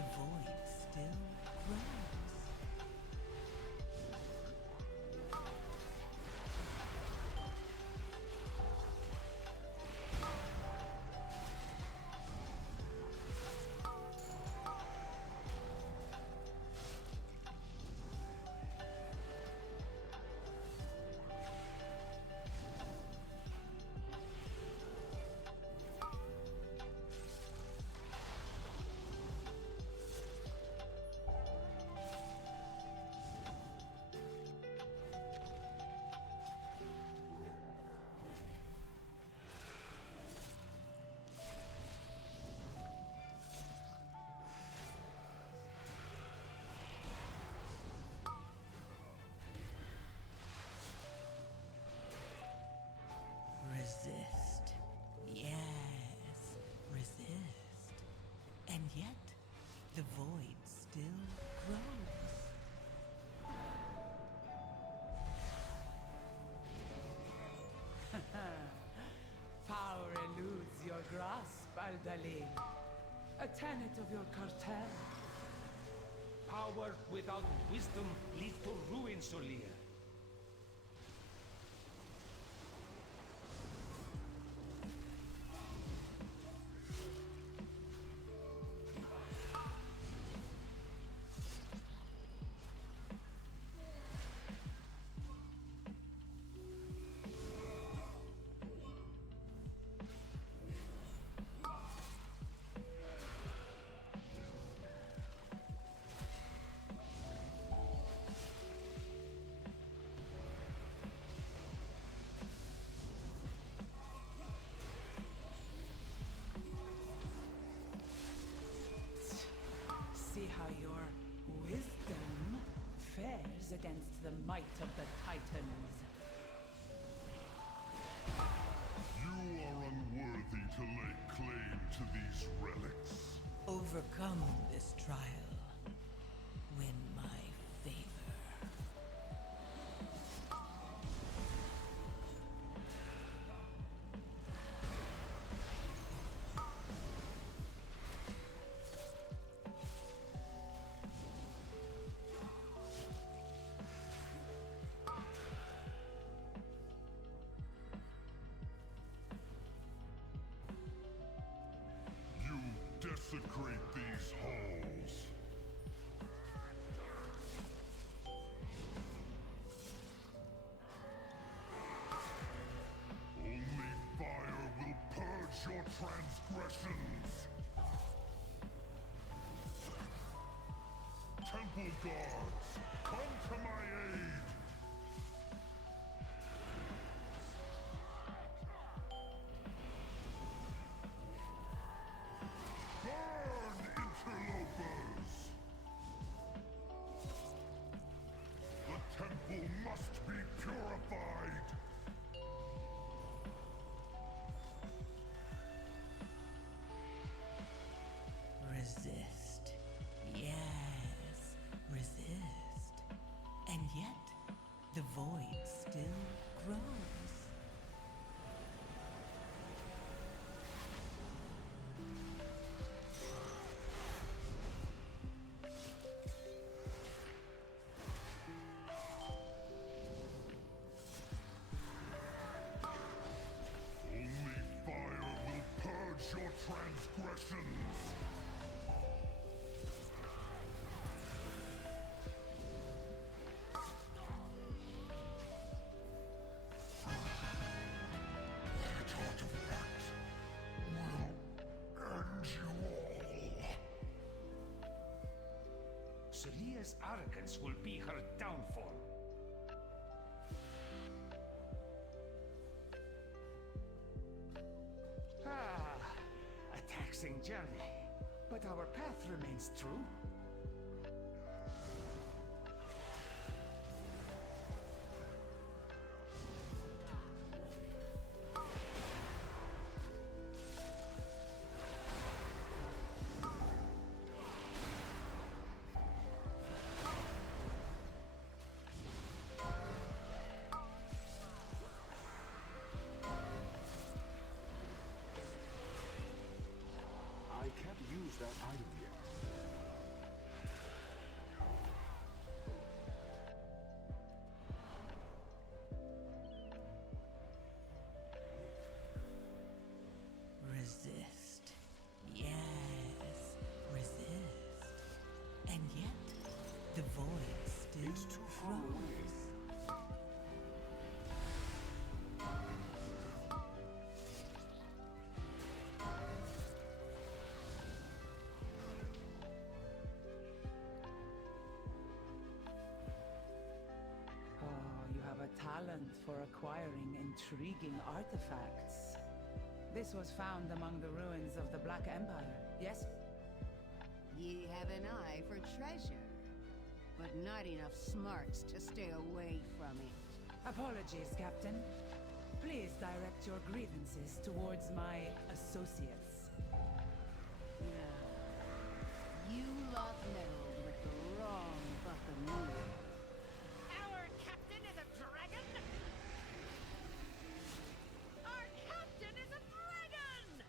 the void still grows. Resist. Yes, resist. And yet, the void still grows. Power eludes your grasp, Aldalin. A tenet of your cartel. Power without wisdom leads to ruin, Solir. See how your wisdom fares against the might of the Titans. You are unworthy to lay claim to these relics. Overcome this trial. Win my favor. You desecrate these halls. Only fire will purge your transgressions. Temple guards, come to my aid! Burn, interlopers! The temple must be purified! Resist. Yes, resist. And yet, the void still grows. Only fire will purge your transgressions! That artifact will end you all! Solir's arrogance will be her downfall. A taxing journey. But our path remains true. I can't use that item yet. It's too far away. Oh, you have a talent for acquiring intriguing artifacts. This was found among the ruins of the Black Empire, yes? Ye have an eye for treasure, but not enough smarts to stay away from it. Apologies, Captain. Please direct your grievances towards my associates. You lot meddled with the wrong buccaneer. Our captain is a dragon? Our captain is a dragon!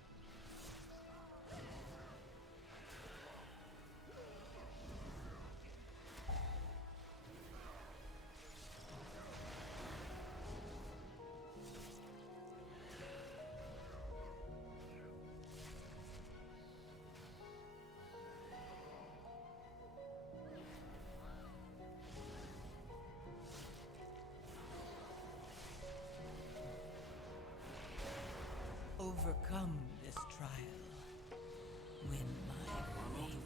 Overcome this trial. Win my favor.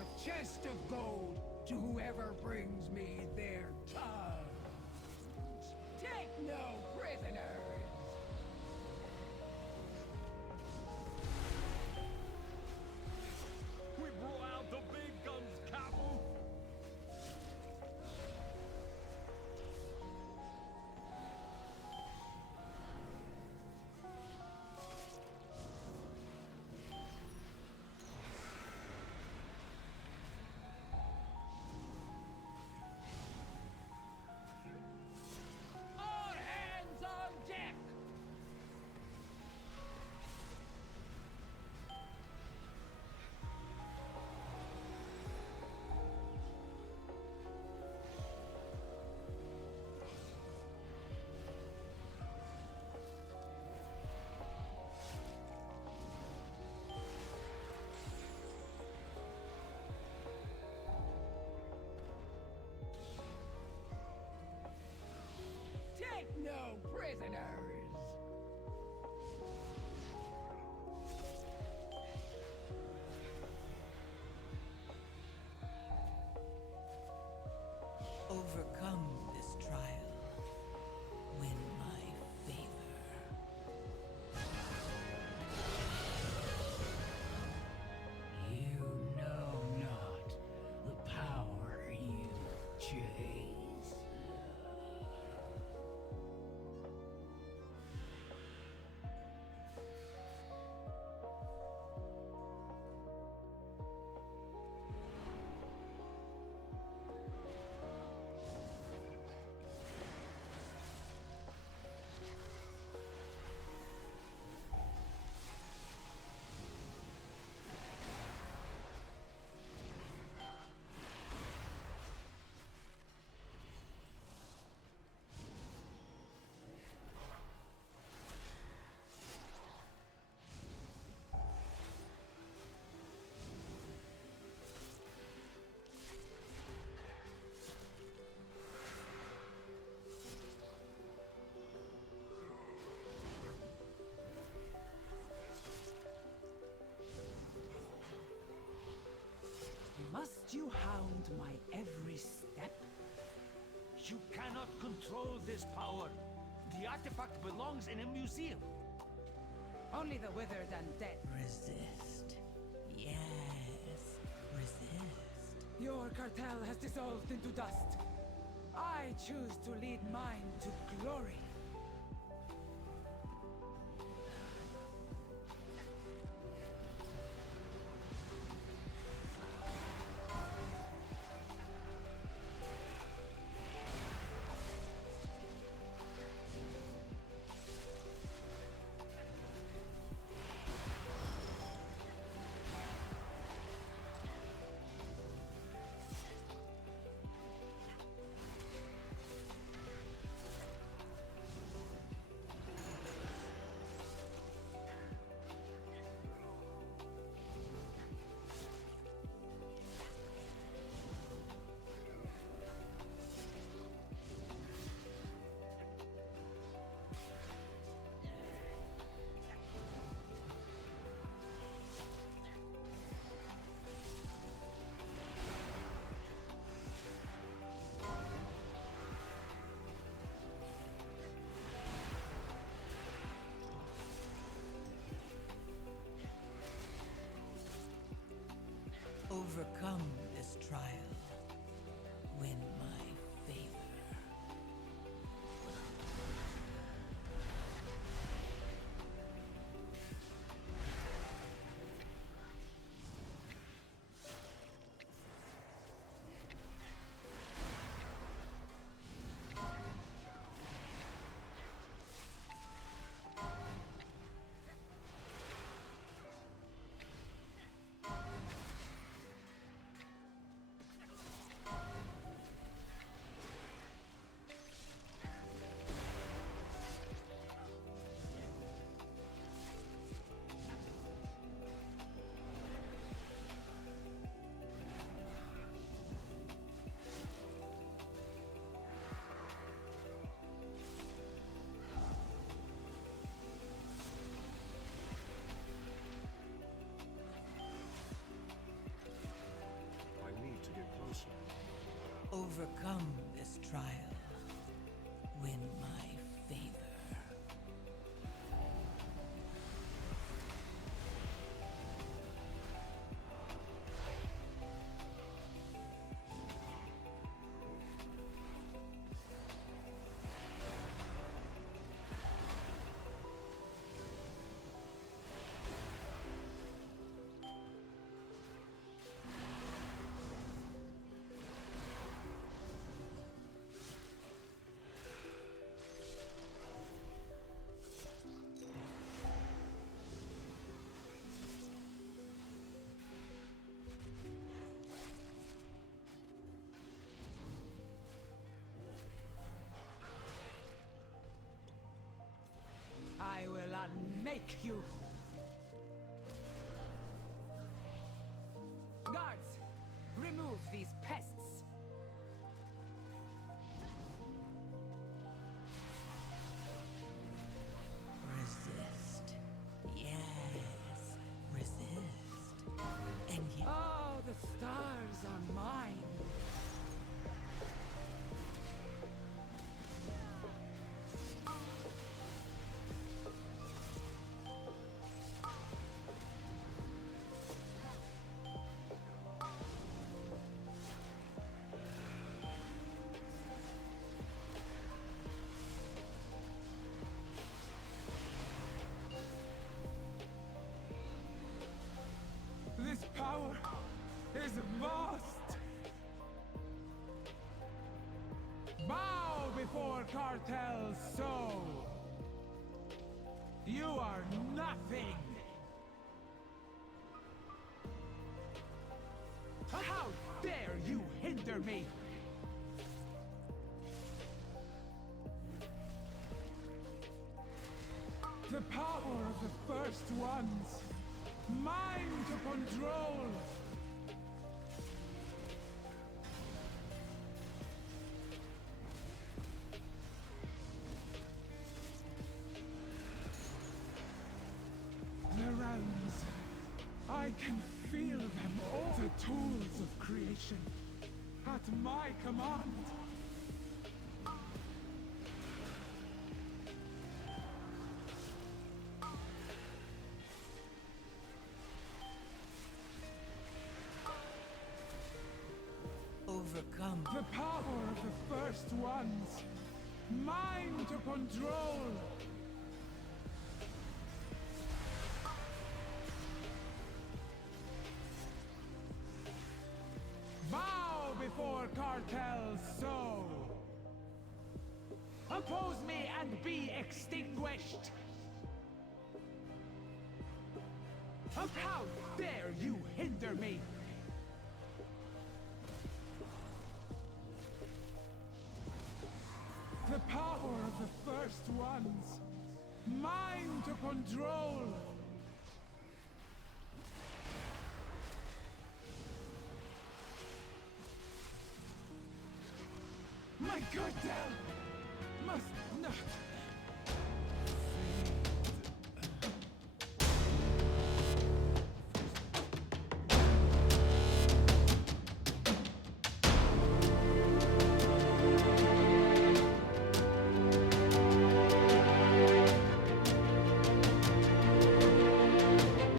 A chest of gold to whoever brings me their tongues. Take no prisoners. We brought out the big guns, Captain! All hands on deck! Take no prisoners! Overcome this trial. Win my favor. You know not the power you chase. my every step? You cannot control this power. The artifact belongs in a museum. Only the withered and dead. Resist. Yes, resist. Your cartel has dissolved into dust. I choose to lead mine to glory. Overcome this trial. Win my favor. I need to get closer. Overcome this trial. Win my favor. I will unmake you. Guards, remove these pests. Resist. Yes, resist. And yet Oh, the stars are mine. This power is vast. Bow before Cartel's soul. You are nothing. How dare you hinder me? The power of the first ones. Mine to control! The realms. I can feel them all. The tools of creation. my command. Overcome. The power of the first ones. Mine to control. Bow before cartel's soul. Oppose me and be extinguished. How dare you hinder me? The power of the first ones. Mine to control. My good dad must not